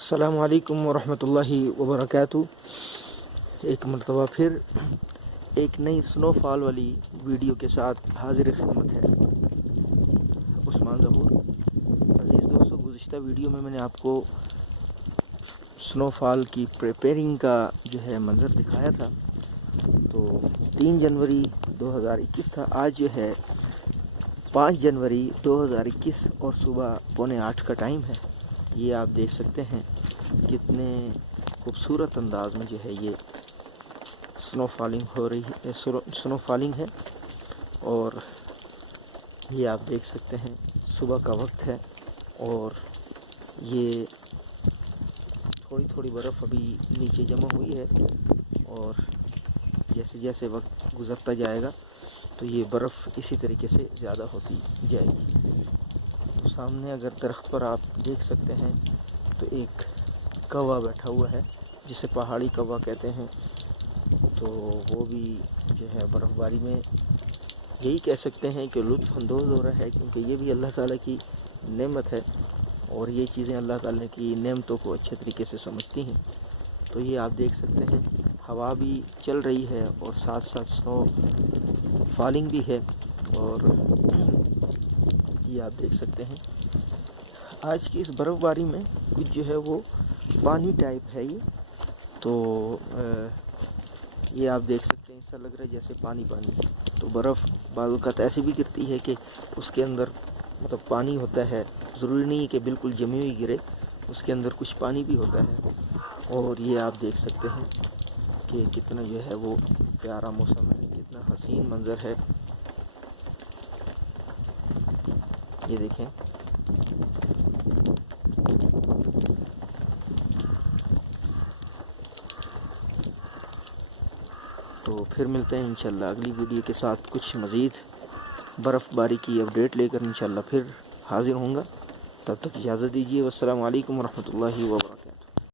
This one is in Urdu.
السلام علیکم ورحمۃ اللہ وبرکاتہ۔ ایک مرتبہ پھر ایک نئی سنو فال والی ویڈیو کے ساتھ حاضر خدمت ہے عثمان ظہور۔ عزیز دوستو، گزشتہ ویڈیو میں نے آپ کو سنو فال کی پریپیرنگ کا جو ہے منظر دکھایا تھا۔ تو 3 جنوری 2021 تھا، آج جو ہے 5 جنوری 2021 اور صبح 7:45 کا ٹائم ہے۔ یہ آپ دیکھ سکتے ہیں کتنے خوبصورت انداز میں جو ہے یہ سنو فالنگ ہو رہی ہے، سنو فالنگ ہے۔ اور یہ آپ دیکھ سکتے ہیں صبح کا وقت ہے اور یہ تھوڑی تھوڑی برف ابھی نیچے جمع ہوئی ہے، اور جیسے جیسے وقت گزرتا جائے گا تو یہ برف اسی طریقے سے زیادہ ہوتی جائے گی۔ سامنے اگر درخت پر آپ دیکھ سکتے ہیں تو ایک کوا بیٹھا ہوا ہے جسے پہاڑی کوا کہتے ہیں۔ تو وہ بھی جو ہے برف باری میں یہی کہہ سکتے ہیں کہ لطف اندوز ہو رہا ہے، کیونکہ یہ بھی اللہ تعالیٰ کی نعمت ہے اور یہ چیزیں اللہ تعالیٰ کی نعمتوں کو اچھے طریقے سے سمجھتی ہیں۔ تو یہ آپ دیکھ سکتے ہیں ہوا بھی چل رہی ہے اور ساتھ ساتھ سنو فالنگ بھی ہے، اور یہ آپ دیکھ سکتے ہیں آج کی اس برف باری میں کچھ جو ہے وہ پانی ٹائپ ہے۔ یہ تو یہ آپ دیکھ سکتے ہیں ایسا لگ رہا ہے جیسے پانی پانی۔ تو برف بعض اوقات ایسی بھی گرتی ہے کہ اس کے اندر مطلب پانی ہوتا ہے، ضروری نہیں کہ بالکل جمی ہوئی گرے، اس کے اندر کچھ پانی بھی ہوتا ہے۔ اور یہ آپ دیکھ سکتے ہیں کہ کتنا جو ہے وہ پیارا موسم ہے، کتنا حسین منظر ہے۔ یہ دیکھیں، تو پھر ملتے ہیں انشاءاللہ اگلی ویڈیو کے ساتھ، کچھ مزید برف باری کی اپڈیٹ لے کر انشاءاللہ پھر حاضر ہوں گا۔ تب تک اجازت دیجیے، والسلام علیکم ورحمۃ اللہ وبرکاتہ۔